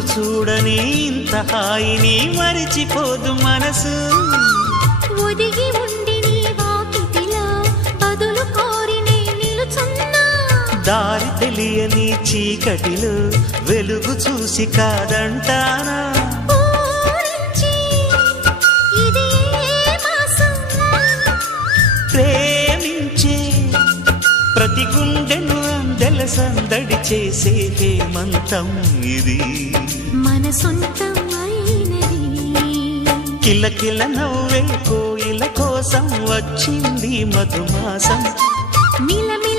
రోజు చూడని ఇంత హాయిని మరిచిపోదు మనసు. ఒదిగి ఉండి నీ వాకిటిలో బదులు కోరి నే నిలుచున్నా. దారి తెలియని చీకటిలో వెలుగు చూసి కాదంటానా. ఊరించి ఇది ఏ మాసం? ప్రేమించే ప్రతి గుండెను అందెల సందడి చేసే హేమంతం ఇది. మన సొంతం అయినది. కిలకిల నవ్వే కోయిల కోసం వచ్చింది మధుమాసం. మిలమి